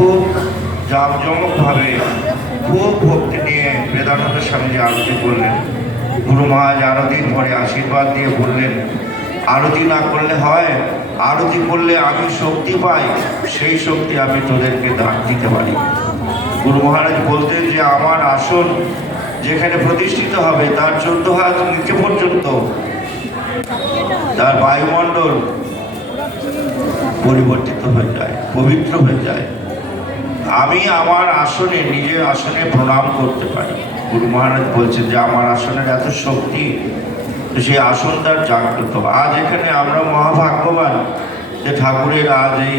খুব জাঁকজমকভাবে খুব ভক্তি নিয়ে বেদানন্দ স্বামীজি আরতি করলেন। গুরু মহারাজ আরতির পরে আশীর্বাদ দিয়ে বললেন, আরতি না করলে হয়, আরতি করলে আমি শক্তি পাই, সেই শক্তি আমি তোদেরকে দান দিতে পারি। গুরু মহারাজ বলতেন যে আমার আসন যেখানে প্রতিষ্ঠিত হবে তার 14 হাত নিচে পর্যন্ত তার বায়ুমণ্ডল পরিবর্তিত হয়ে যায়, পবিত্র হয়ে যায়। আমি আমার আসনে, নিজের আসনে প্রণাম করতে পারি। গুরু মহারাজ বলছেন যে আমার আসনের এত শক্তি, সেই আসন তার জাগ্রত। আজ এখানে আমরা মহাভাগ্যবান যে ঠাকুরের আজ এই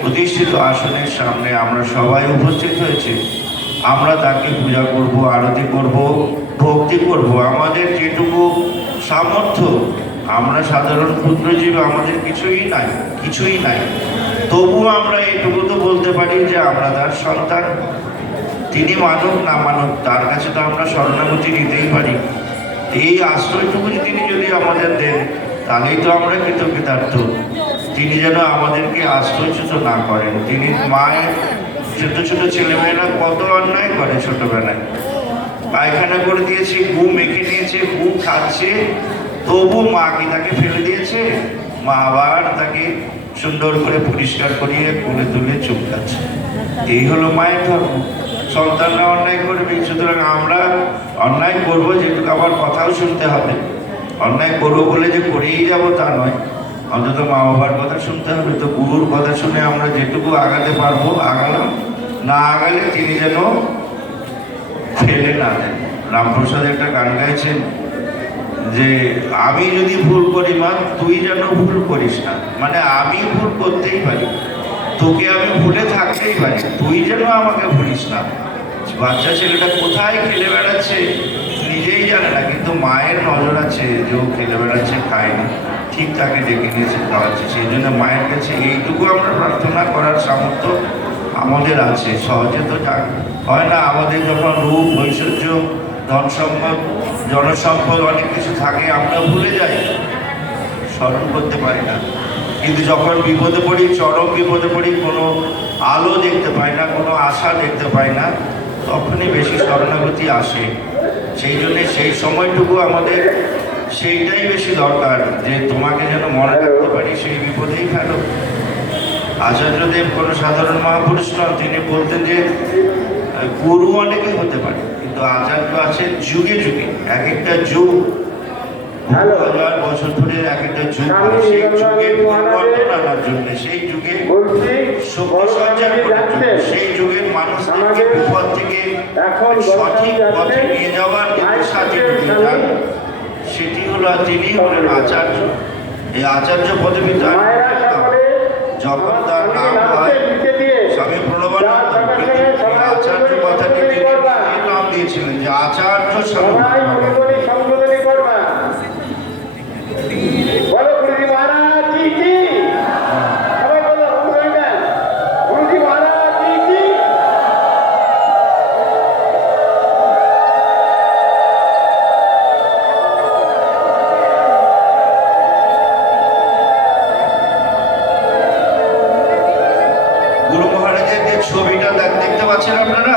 প্রতিষ্ঠিত আসনের সামনে আমরা সবাই উপস্থিত হয়েছি। আমরা তাকে পূজা করব, আরতি করব, ভক্তি করব। আমাদের যেটুকু সামর্থ্য, আমরা সাধারণ ক্ষুদ্রজীব, আমাদের কিছুই নাই, তবুও আমরা এটুকু তো বলতে পারি যে আমরা তার সন্তান। তিনি মানুক না মানুক, তার কাছে তো আমরা শরণাগতি নিতেই পারি। এই আশ্রয়টুকু তিনি যদি আমাদের দেন, তাহলেই তো আমরা কৃতজ্ঞতার্থ। তিনি যেন আমাদেরকে আশ্রয়চ্যুত না করেন। তিনি মায়ের ছোট ছোট ছেলেমেয়েরা কত অন্যায় করে, ছোটবেলায় পায়খানা করে দিয়েছে, গু মেখে নিয়েছে, গু খাচ্ছে, তবু মা কি তাকে ফেলে দিয়েছে? মা আবার তাকে সুন্দর করে পরিষ্কার করিয়ে কোলে তুলে চুমকাচ্ছে। এই হলো মায়ের ধর্ম। সন্তানরা অন্যায় করবে, সুতরাং আমরা অন্যায় করবো, যেটুকু আমার কথাও শুনতে হবে। অন্যায় করবো বলে যে করেই যাবো তা নয়, অন্তত মা বাবার কথা শুনতে হবে। তো গুরুর কথা শুনে আমরা যেটুকু আগাতে পারবো আগালাম, না আগালে তিনি যেন ফেলে না দেন। রামপ্রসাদ একটা গান গাইছেন যে আমি যদি ভুল করি মা, তুই যেন ভুল করিস না। মানে আমি ভুল করতেই পারি, তোকে আমি ভুলে থাকতেই পারি, তুই যেন আমাকে ভুলিস না। বাচ্চা ছেলেটা কোথায় খেলে বেড়াচ্ছে নিজেই জানে না, কিন্তু মায়ের নজর আছে যে ও খেলে বেড়াচ্ছে, খায় না, ঠিক তাকে ডেকে নিয়েছে, খাওয়াচ্ছে। সেই জন্য মায়ের কাছে এইটুকু আমরা প্রার্থনা করার সামর্থ্য আমাদের আছে। সহজে তো হয় না। আমাদের যখন রূপ, ঐশ্বর্য, ধন সম্পদ, জনসম্পদ অনেক কিছু থাকে, আমরা ভুলে যাই, স্মরণ করতে পারি না। কিন্তু যখন বিপদে পড়ি, চরম বিপদে পড়ি, কোনো আলো দেখতে পাই না, কোনো আশা দেখতে পাই না, তখনই বেশি শরণাগতি আসে। সেই জন্যে সেই সময়টুকু আমাদের সেইটাই বেশি দরকার, যে তোমাকে যেন মনে রাখতে পারি, সেই বিপদেই ফেলো। আচার্যদেব কোনো সাধারণ মহাপুরুষ নন। তিনি বলতেন যে গুরু অনেকে হতে পারে, কিন্তু আচার্য আছে যুগে যুগে, এক একটা যুগ, 2000 বছর ধরে এক একটা যুগ, সেই যুগের পরিবর্তন আনার জন্য, সেই যুগে শক্তি সঞ্চার করার জন্য, সেই যুগের মানুষদেরকে বিপদ থেকে সঠিক পথে নিয়ে যাওয়ার দিশা যেটুকু যান, সেটি হলো, তিনি হলেন আচার্য। এই আচার্য পদবী তার যখন তার নাম হয় স্বামী প্রণবানন্দ, কিন্তু এই আচার্য কথাটি তিনি নাম দিয়েছিলেন যে আচার্য স্বামী। গুরু মহারাজের যে ছবিটা দেখতে পাচ্ছেন আপনারা,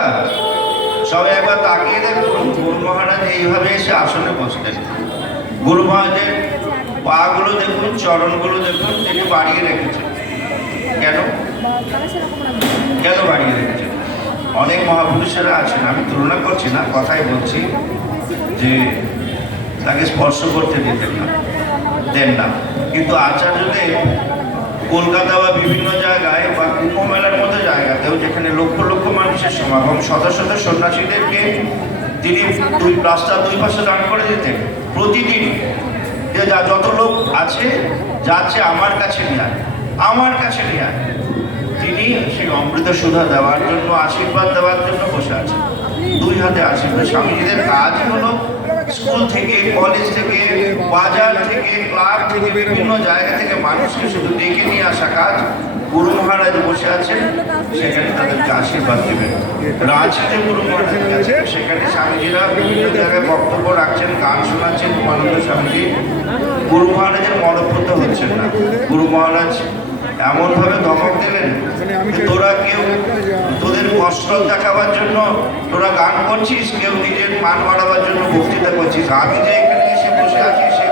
সবাই একবার তাকিয়ে দেখুন। গুরু মহারাজ এইভাবে এসে আসনে বসলেন। গুরু মহারাজের পাগুলো দেখুন, চরণগুলো দেখুন, তিনি বাড়িয়ে রেখেছেন। কেন বাড়িয়ে রেখেছেন? অনেক মহাপুরুষেরা আছেন, আমি তুলনা করছি না, কথাই বলছি, যে তাকে স্পর্শ করতে দেন না। কিন্তু আচার্যদেব কলকাতা বা বিভিন্ন জায়গায় বা কুম্ভ মেলার মতো জায়গাতেও, যেখানে লক্ষ লক্ষ মানুষের সমাগম, শত শত সন্ন্যাসীদেরকে তিনি রাস্তার দুই পাশে দান করে দিতেন প্রতিদিন, যে যত লোক আছে যাচ্ছে আমার কাছে নিয়ে আয়, আমার কাছে নিয়ে আয়। তিনি সেই অমৃত সুধা দেওয়ার জন্য, আশীর্বাদ দেওয়ার জন্য বসে আছেন, দুই হাতে আশীর্বাদ। স্বামীজিদের কাজ হলো স্কুল থেকে, কলেজ থেকে, বাজার থেকে, ক্লাব থেকে, বিভিন্ন জায়গা থেকে মানুষকে শুধু ডেকে নিয়ে আসা কাজ। গুরু মহারাজ বসে আছেন, সেখানে তাদেরকে আশীর্বাদ দেবেন। রাঁচিতে গুরু মহারাজ আছেন, সেখানে স্বামীজিরা বিভিন্ন জায়গায় বক্তব্য রাখছেন, গান শোনাচ্ছেন। উমানন্দ স্বামীজি গুরু মহারাজের মদপ্রত হচ্ছেন না। গুরু মহারাজ এমনভাবে ধমক দিলেন যে তোরা কেউ তোদের কষ্ট দেখাবার জন্য তোরা গান করছিস, কেউ নিজের মান বাড়াবার জন্য বক্তৃতা করছিস। আমি যে এখানে এসে বসে আছি